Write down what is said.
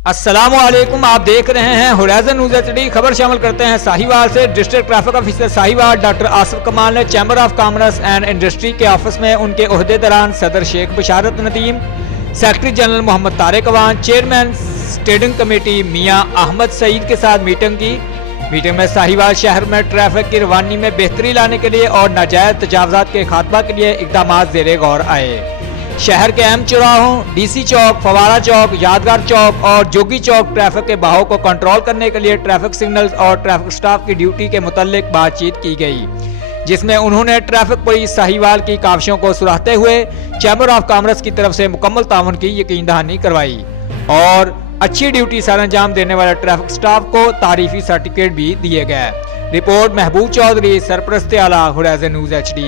अस्सलामुअलैकुम, आप देख रहे हैं होराइजन न्यूज एचडी। खबर शामिल करते हैं साहिवाल से। District traffic officer Sahiwal doctor Asif Kamal ने chamber of commerce and industry के ऑफिस में उनके ओहदे दौरान सदर Sheikh Basharat Nadeem, secretary general Mohammad Tariq Awan, chairman standing committee Mian Ahmed Saeed के साथ मीटिंग की। मीटिंग में साहिवाल शहर में ट्रैफिक की रवानी में बेहतरी लाने के लिए और नाजायज तजावजात के खात्मा के लिए इकदाम ज़ेरे गौर आए। शहर के अहम चौराहों, डीसी चौक, फवारा चौक, यादगार चौक और जोगी चौक ट्रैफिक के बहाव को कंट्रोल करने के लिए ट्रैफिक सिग्नल्स और ट्रैफिक स्टाफ की ड्यूटी के मुतालिक बातचीत की गई, जिसमें उन्होंने ट्रैफिक पुलिस साहिवाल की काविशों को सुराहते हुए चैम्बर ऑफ कॉमर्स की तरफ से मुकम्मल ताउन की यकीन दहानी करवाई और अच्छी ड्यूटी सर अंजाम देने वाले ट्रैफिक स्टाफ को तारीफी सर्टिफिकेट भी दिए गए। रिपोर्ट महबूब चौधरी, सरपरस्त आला, होराइजन न्यूज HD।